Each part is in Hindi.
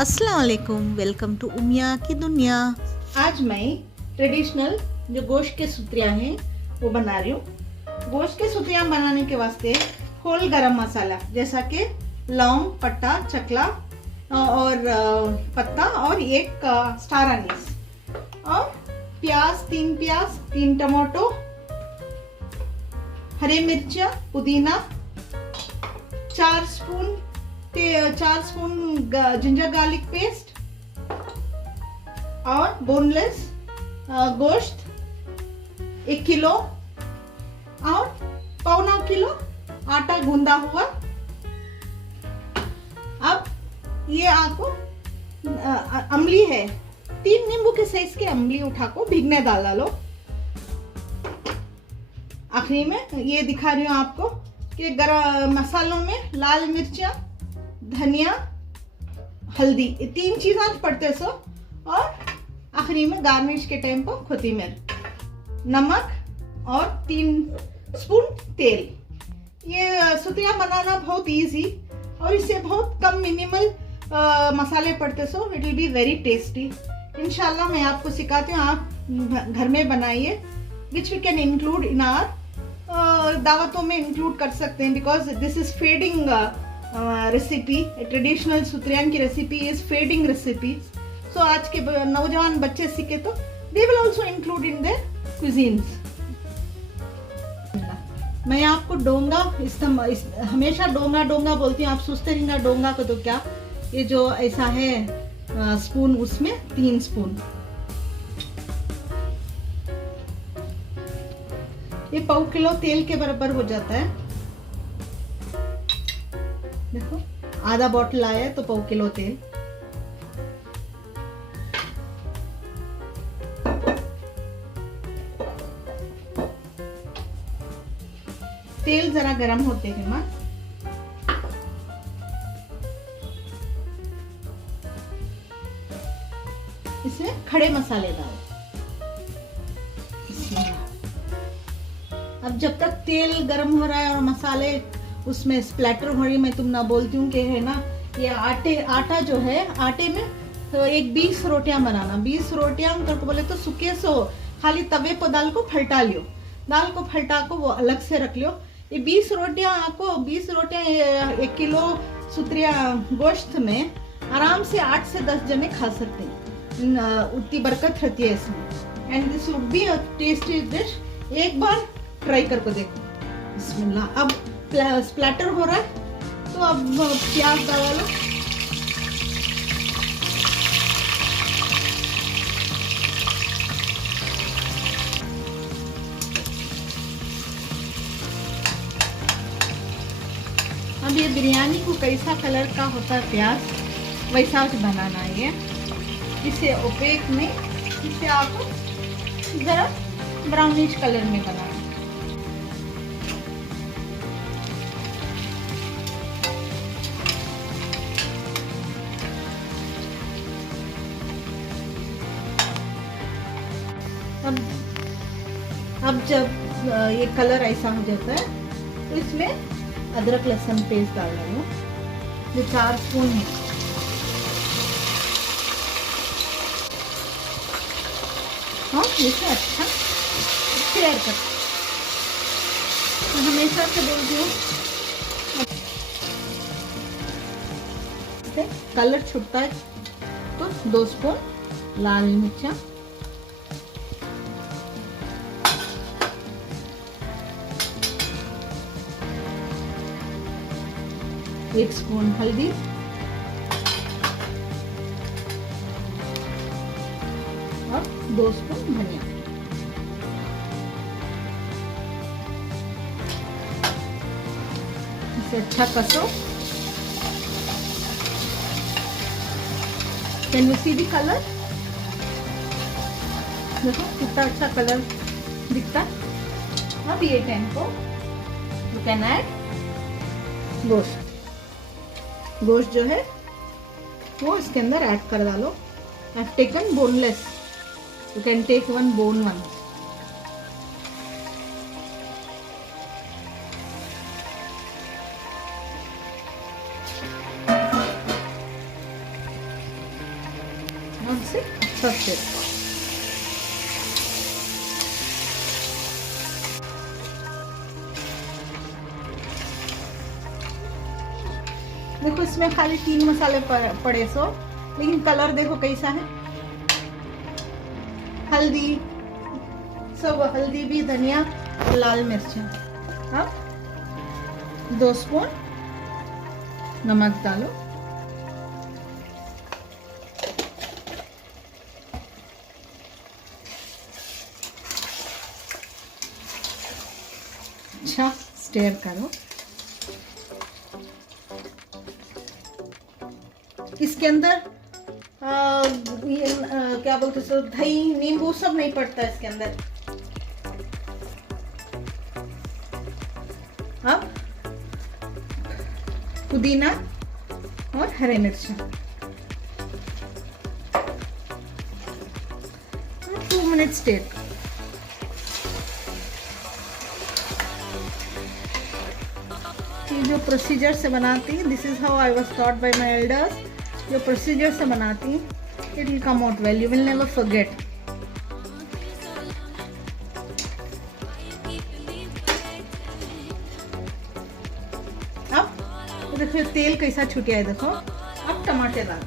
अस्सलाम वालेकुम, वेलकम टू उमिया की दुनिया। आज मैं ट्रेडिशनल जो गोश्त के सुत्रियाँ हैं वो बना रही हूँ। गोश्त के सुत्रियाँ बनाने के वास्ते होल गरम मसाला जैसा कि लौंग, पट्टा, चकला और पत्ता और एक स्टार अनीस और प्याज, 3 टमाटो, हरे मिर्चा, पुदीना, 4 स्पून जिंजर गार्लिक पेस्ट और बोनलेस गोश्त 1 किलो और 1.25 किलो आटा गूंदा हुआ। अब ये आपको अमली है, 3 नींबू के साइज के अमली उठा को भीगने डाला लो। आखिरी में ये दिखा रही हूँ आपको कि गरम मसालों में लाल मिर्चा, धनिया, हल्दी, 3 चीज आज पड़ते सो, और आखिरी में गार्निश के टाइम पर कोथिमीर, नमक और 3 स्पून तेल। ये सुतिया बनाना बहुत इजी और इससे बहुत कम मिनिमल मसाले पड़ते so it will be very tasty. इंशाल्लाह मैं आपको सिखाती हूँ, आप घर में बनाइए, which we can include in our दावतों में इंक्लूड कर सकते हैं, because this is fading recipe. Traditional सुत्रियान की recipe is fading recipe. So आज के नौजवान बच्चे सीखे तो they will also include in their cuisines. मैं आपको डोंगा हमेशा डोंगा बोलती हूँ, आप सोचते रहेंगे डोंगा को तो क्या, ये जो ऐसा है स्पून, उसमें 3 स्पून, ये 1.25 किलो तेल के बराबर हो जाता है। देखो आधा बॉटल आया है तो 1.25 किलो तेल। तेल जरा गरम होते हैं मां, इसमें खड़े मसाले डालो। अब जब तक तेल गरम हो रहा है और मसाले उसमें स्प्लैटर हो रही, मैं तुम ना बोलती हूँ कि है ना, ये आटा जो है, आटे में तो एक 20 रोटियां बनाना। 20 रोटियां करके बोले तो सूखे सो खाली तवे पर दाल को फलटा लियो, दाल को फलटा को वो अलग से रख लियो। ये 20 रोटियां आपको 1 किलो सुत्रिया गोश्त में आराम से 8 से 10 जने खा सकते हैं, उतनी बरकत रहती है इसमें। And this would be a tasty dish. एक बार ट्राई करके देखो। बिस्मिल्लाह। अब स्प्लैटर हो रहा है तो अब प्याज डाल लो। अब ये बिरयानी को कैसा कलर का होता है प्याज, वैसा बनाना है ये, इसे ओपेक में, इसे आपको जरा ब्राउनिश कलर में बनाना। अब जब ये कलर ऐसा हो जाता है तो इसमें अदरक लहसुन पेस्ट डाल रही हूँ, जो 4 स्पून है। हाँ, इसे अच्छा तैयार कर, मैं हमेशा से बोलती हूँ कलर छुटता है तो 2 स्पून लाल मिर्चा, 1 स्पून हल्दी, और 2 स्पून धनिया। इसे अच्छा कसो। Can you see the colour? देखो कितना अच्छा कलर दिखता। अब ये टाइम को यू कैन ऐड गोश्त। गोश्त जो है वो इसके अंदर ऐड कर डालो। I have taken boneless, you can take 1 bone one. अब से अच्छा से देखो, इसमें खाली 3 मसाले पड़े सो, लेकिन कलर देखो कैसा है। हल्दी, सब हल्दी भी, धनिया, लाल मिर्च। अब 2 स्पून नमक डालो। अच्छा स्टेयर करो। इसके अंदर क्या बोलते सो, दही, नींबू सब नहीं पड़ता इसके अंदर। अब पुदीना और हरे मिर्च 2 मिनट स्टेयर। जो प्रोसीजर से बनाती, this is how I was taught by my elders. जो प्रोसीजर से बनाती, it will come out well, you will never forget. अब देखो तेल कैसा छूट है, देखो। अब टमाटर डाल,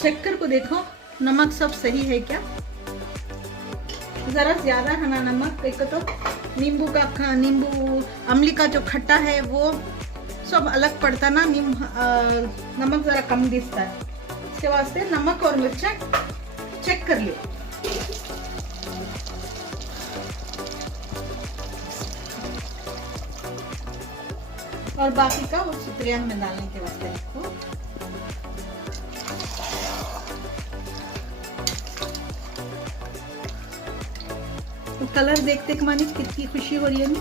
चेक कर को देखो नमक सब सही है क्या। जरा ज्यादा है ना नमक, एक तो नींबू अमली का जो खट्टा है वो सब अलग पड़ता ना, नमक जरा कम दिखता है। इसके वास्ते नमक और मिर्चा चेक कर लियो। और बाकी का वो सुत्रिया में डालने के वास्ते देखो। तो कलर देखते के मानी कितनी खुशी हो रही है ना।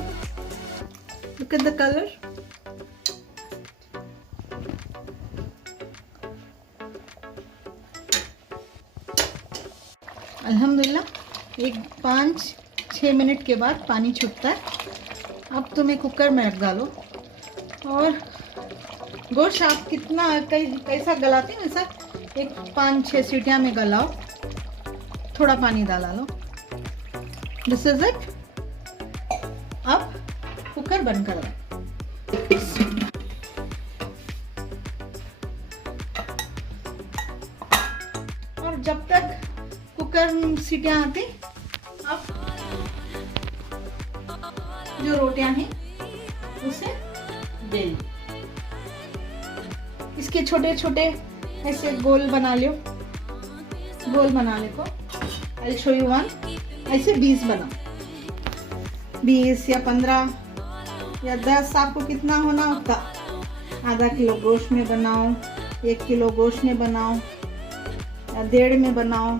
Look at the colour. अल्हम्दुलिल्लाह 5-6 मिनट के बाद पानी छूटता है। अब तुम्हें कुकर में रख डालो और गोश्त आप कितना कैसा गलाते हैं वैसा 5-6 सीटियां में गलाओ। थोड़ा पानी डाला लो। This is it. अब कुकर बंद कर दो। और जब तक कुकर सीटियां आती, अब जो रोटियां हैं उसे बेल, इसके छोटे छोटे ऐसे गोल बना लियो। गोल बनाने को आई शो यू वन। ऐसे 20 बनाओ, 20 या 15 या 10, आपको कितना होना उतना। आधा किलो गोश्त में बनाओ, 1 किलो गोश्त में बनाओ या 1.5 में बनाओ,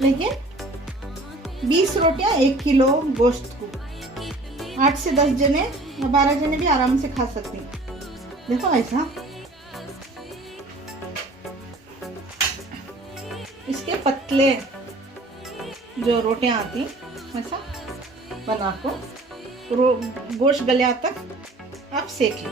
लेकिन 20 रोटियां 1 किलो गोश्त को 8 से 10 जने या 12 जने भी आराम से खा सकते हैं। देखो ऐसा इसके पतले जो रोटियां आती ऐसा बना को गोश्त गलिया तक आप सेक लो।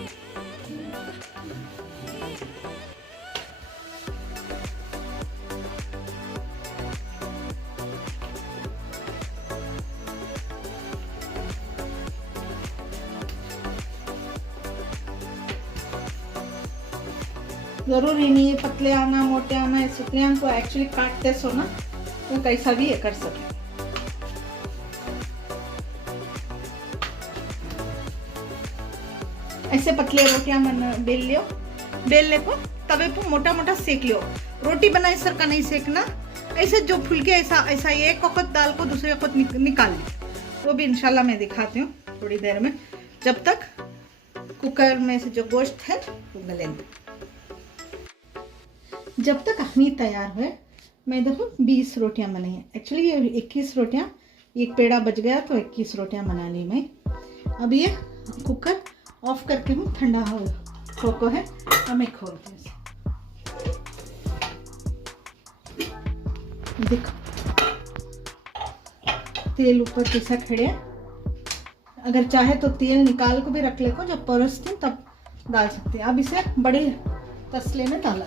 जरूरी नहीं है पतले आना मोटे आना, सुतलियां को एक्चुअली काटते सो ना तो कैसा भी ये कर सके। ऐसे पतले रोटियां बेल लियो। बेलने को तवे पे मोटा मोटा सेक लियो। रोटी बनाई सर का नहीं सेकना, ऐसे जो फुलके ऐसा ऐसा एक वक्त दाल को दूसरे वक्त निकाल ली। वो भी इंशाल्लाह मैं दिखाती हूँ थोड़ी देर में। जब तक कुकर में से जो गोश्त है वो गले। जब तक अखनी तैयार हुए, मैं देखो 20 रोटियां बनाई हैं। एक्चुअली ये 21 रोटियां, एक पेड़ा बच गया तो 21 रोटियां बना ली मैं। अब ये कुकर ऑफ करके हूँ, ठंडा हो है। अब मैं खोलती हूँ। देखो तेल ऊपर कैसा खड़े। अगर चाहे तो तेल निकाल को भी रख ले को, जब परसती तब डाल सकते हैं। अब इसे बड़े तसले में डाला।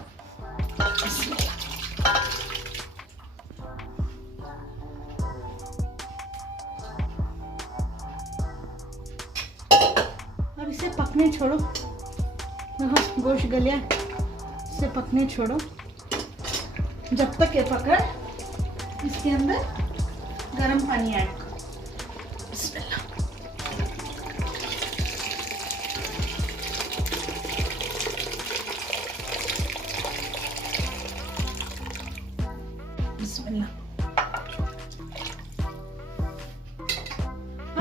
अब इसे पकने छोड़ो। देखो गोश्त गलिया, इसे पकने छोड़ो। जब तक ये पका, इसके अंदर गरम पानी ऐड करो। बिस्मिल्लाह। बिस्मिल्लाह।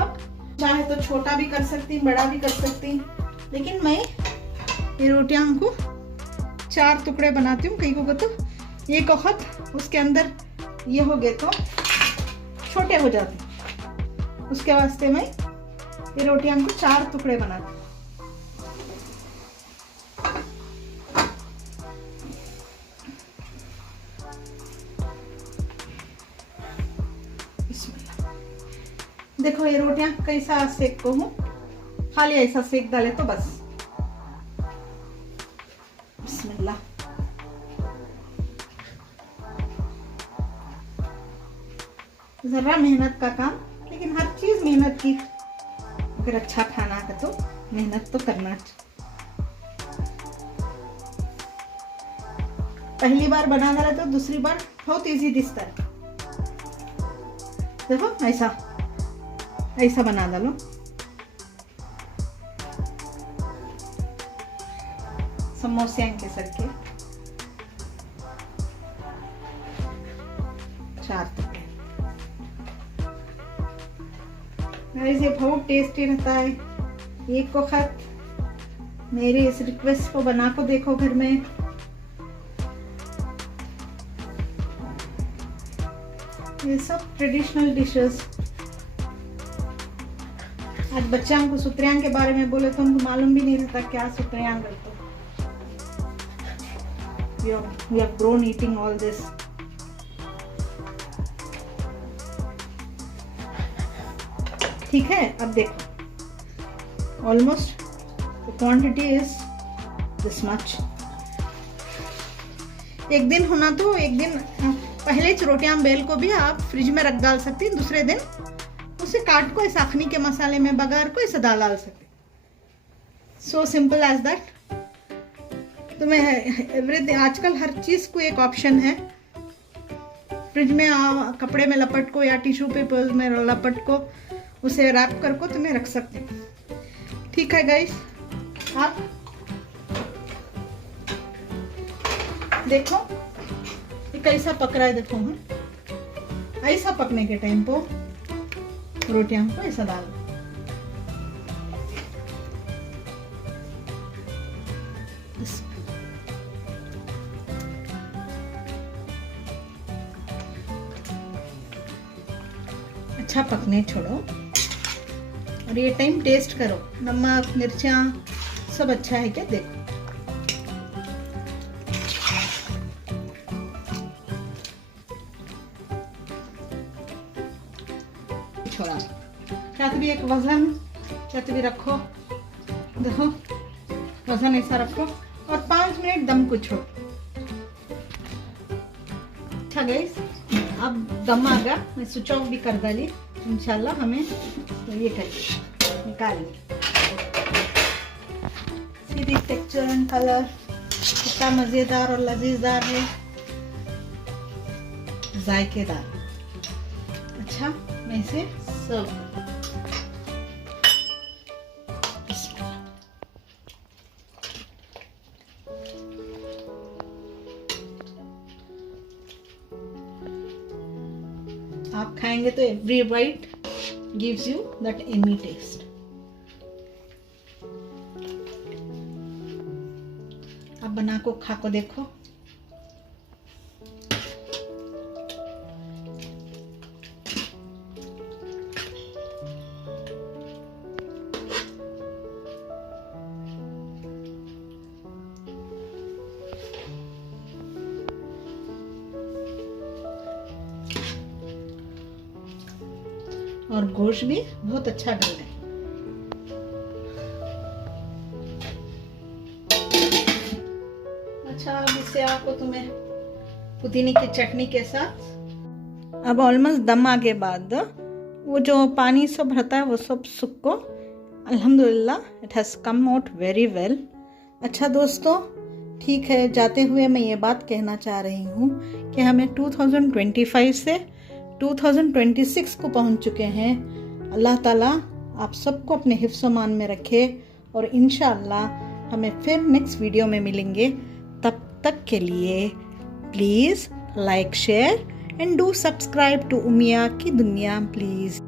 अब चाहे तो छोटा भी कर सकती, बड़ा भी कर सकती, लेकिन मैं ये रोटियां को 4 टुकड़े बनाती हूँ। कहीं को तो एक वक्त उसके अंदर ये हो गए तो छोटे हो जाते, उसके वास्ते मैं ये रोटियां को 4 टुकड़े बनाती हूँ। देखो ये रोटियां कैसा सेक को हूँ, खाली ऐसा सेक डाले तो बस। बिस्मिल्लाह। जरा मेहनत का काम, लेकिन हर चीज मेहनत की। अगर अच्छा खाना है तो मेहनत तो करना चाहिए। पहली बार बनाना रहे तो दूसरी बार बहुत इजी दिखता है। देखो ऐसा ऐसा बना डालो। समोसे के सबके 4 टुकड़े। ये बहुत टेस्टी रहता है। एक वक्त मेरे इस रिक्वेस्ट को बना को देखो घर में। ये सब ट्रेडिशनल डिशेस। आज बच्चों को सुत्रियां के बारे में बोले तो उनको मालूम भी नहीं रहता क्या सुत्रियां बोलते। We have grown eating all this. ठीक है, अब देखो almost the quantity is this much. एक दिन होना तो एक दिन पहले रोटियां बेल को भी आप फ्रिज में रख डाल सकती हैं। दूसरे दिन उसे काट को ऐसा अखनी के मसाले में बघार को ऐसा डाल सकते। So simple as that. तो मैं एवरीथिंग, आजकल हर चीज को एक ऑप्शन है। फ्रिज में कपड़े में लपट को या टिश्यू पेपर में लपट को उसे रैप कर को तुम्हें रख सकते हो। ठीक है गाइस, आप देखो ये कैसा पक रहा है। देखो हाँ, ऐसा पकने के टाइम को रोटियां को ऐसा डाल। अच्छा पकने छोड़ो और ये टाइम टेस्ट करो, नमक मिर्चा सब अच्छा है क्या। देखो छोड़ा। क्या भी एक वजन क्या भी रखो। देखो वजन ऐसा रखो और 5 मिनट दम को छोड़ो। अच्छा गाइस, अब दम आ गया, मैं स्विच ऑफ भी कर डाली। इंशाल्लाह हमें तो ये करिए निकालिए। सीधी टेक्सचर एंड कलर कितना मजेदार और लजीजदार है, जायकेदार। अच्छा मैं इसे सर्व आप खाएंगे तो every bite gives you that yummy taste. आप बना को खा को देखो, और गोश्त भी बहुत अच्छा गल है। अच्छा, अब इसे आपको तुम्हें पुदीने की चटनी के साथ अब ऑलमोस्ट दम आगे बाद वो जो पानी सब रहता है वो सब सूख को अल्हम्दुलिल्लाह it has come out very well. अच्छा दोस्तों, ठीक है, जाते हुए मैं ये बात कहना चाह रही हूँ कि हमें 2025 से 2026 को पहुँच चुके हैं। अल्लाह ताला आप सबको अपने हिफ्ज़-ओ-मान में रखे और इंशाअल्लाह हमें फिर नेक्स्ट वीडियो में मिलेंगे। तब तक के लिए please like share and do subscribe to Umiya की दुनिया प्लीज़।